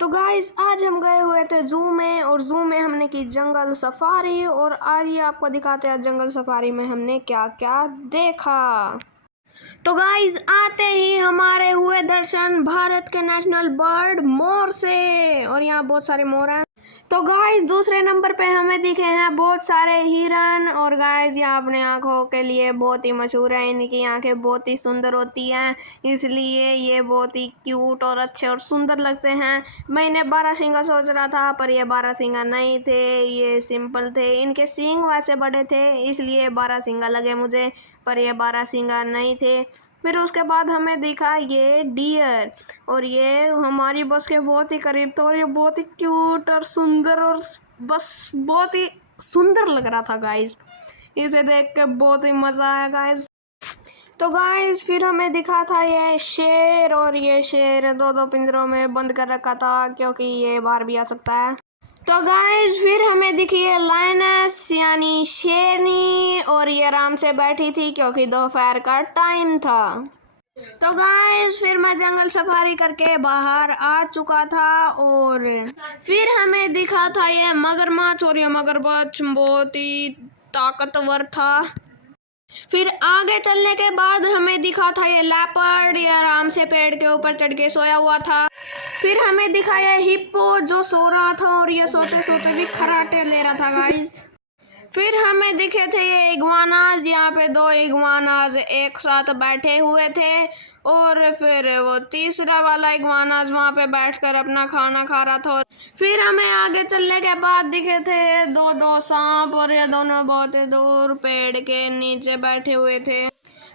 तो गाइस आज हम गए हुए थे जू में और जू में हमने की जंगल सफारी। और आइए आपको दिखाते हैं जंगल सफारी में हमने क्या क्या देखा। तो गाइस आते ही हमारे हुए दर्शन भारत के नेशनल बर्ड मोर से, और यहाँ बहुत सारे मोर हैं। तो गाइस दूसरे नंबर पे हमें दिखे हैं बहुत सारे हिरन। और गाइस ये अपने आँखों के लिए बहुत ही मशहूर है, इनकी आँखें बहुत ही सुंदर होती हैं, इसलिए ये बहुत ही क्यूट और अच्छे और सुंदर लगते हैं। मैं इन्हें बारहसिंगा सोच रहा था पर ये बारहसिंगा नहीं थे, ये सिंपल थे। इनके सींग वैसे बड़े थे इसलिए बारहसिंगा लगे मुझे, पर ये बारहसिंगा नहीं थे। फिर उसके बाद हमें दिखा ये डियर, और ये हमारी बस के बहुत ही करीब था और ये बहुत ही क्यूट और सुंदर और बस बहुत ही सुंदर लग रहा था गाइस। इसे देख के बहुत ही मज़ा आया गाइस। तो गाइस फिर हमें दिखा था ये शेर, और ये शेर दो पिंजरों में बंद कर रखा था क्योंकि ये बाहर भी आ सकता है। तो गाइस फिर हमें दिखी है लायनस यानी शेरनी, और ये आराम से बैठी थी क्योंकि दोपहर का टाइम था। तो गाइस फिर मैं जंगल सफारी करके बाहर आ चुका था, और फिर हमें दिखा था ये मगरमच्छ, और ये मगरमच्छ बहुत ही ताकतवर था। फिर आगे चलने के बाद हमें दिखा था ये लेपर्ड, ये आराम से पेड़ के ऊपर चढ़ के सोया हुआ था। फिर हमें दिखाया हिप्पो जो सो रहा था, और ये सोते सोते भी खर्राटे ले रहा था गाइस। फिर हमें दिखे थे ये इग्वानाज, यहाँ पे दो इग्वानाज एक साथ बैठे हुए थे, और फिर वो तीसरा वाला इग्वानाज वहाँ पे बैठकर अपना खाना खा रहा था। और फिर हमें आगे चलने के बाद दिखे थे दो सांप, और ये दोनों बहुत ही दूर पेड़ के नीचे बैठे हुए थे।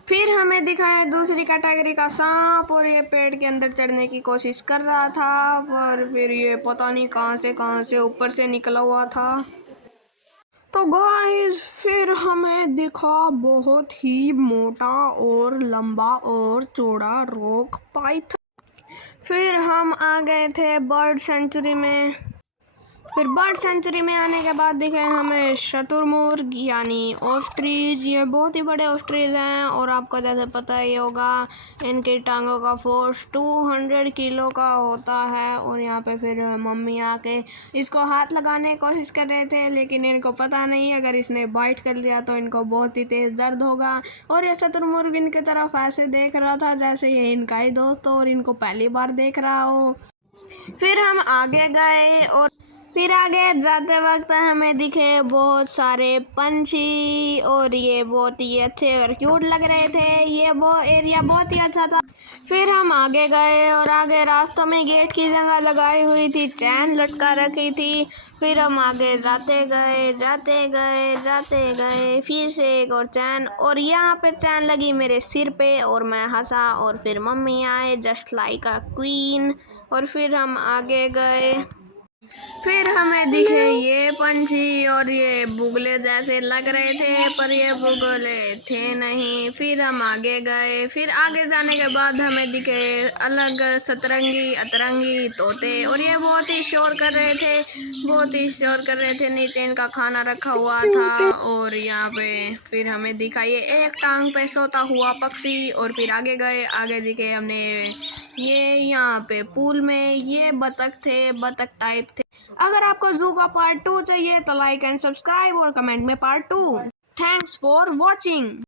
फिर हमें दिखाया दूसरी कैटेगरी का सांप, और ये पेड़ के अंदर चढ़ने की कोशिश कर रहा था, पर फिर ये पता नहीं कहाँ से ऊपर से निकला हुआ था। तो गाइस फिर हमें दिखा बहुत ही मोटा और लंबा और चौड़ा रॉक पाइथन। फिर हम आ गए थे बर्ड सेंचुरी में। फिर बर्ड सेंचुरी में आने के बाद दिखे हमें शुतुरमुर्ग यानी ऑस्ट्रिच, ये बहुत ही बड़े ऑस्ट्रिच हैं, और आपको जैसे पता ही होगा इनकी टांगों का फोर्स 200 किलो का होता है। और यहाँ पे फिर मम्मी आके इसको हाथ लगाने की कोशिश कर रहे थे, लेकिन इनको पता नहीं अगर इसने बाइट कर लिया तो इनको बहुत ही तेज़ दर्द होगा। और ये शुतुरमुर्ग इनकी तरफ ऐसे देख रहा था जैसे ये इनका ही दोस्त हो और इनको पहली बार देख रहा हो। फिर हम आगे गए, और फिर आगे जाते वक्त हमें दिखे बहुत सारे पंछी, और ये बहुत ही अच्छे और क्यूट लग रहे थे। ये वो एरिया बहुत ही अच्छा था। फिर हम आगे गए, और आगे रास्तों में गेट की जगह लगाई हुई थी, चैन लटका रखी थी। फिर हम आगे जाते गए फिर से एक और चैन, और यहाँ पे चैन लगी मेरे सिर पे और मैं हंसा, और फिर मम्मी आए जस्ट लाइक अ क्वीन। और फिर हम आगे गए, फिर हमें दिखे ये पंछी, और ये बुगले जैसे लग रहे थे पर ये बुगले थे नहीं। फिर हम आगे गए, फिर आगे जाने के बाद हमें दिखे अलग सतरंगी अतरंगी तोते, और ये बहुत ही शोर कर रहे थे, नीचे इनका खाना रखा हुआ था। और यहाँ पे फिर हमें दिखा ये एक टांग पे सोता हुआ पक्षी। और फिर आगे गए, आगे दिखे हमने ये यहाँ पे पूल में ये बतख थे, बतख टाइप थे। अगर आपको जू का पार्ट 2 चाहिए तो लाइक एंड सब्सक्राइब और कमेंट में पार्ट 2। Thanks for watching.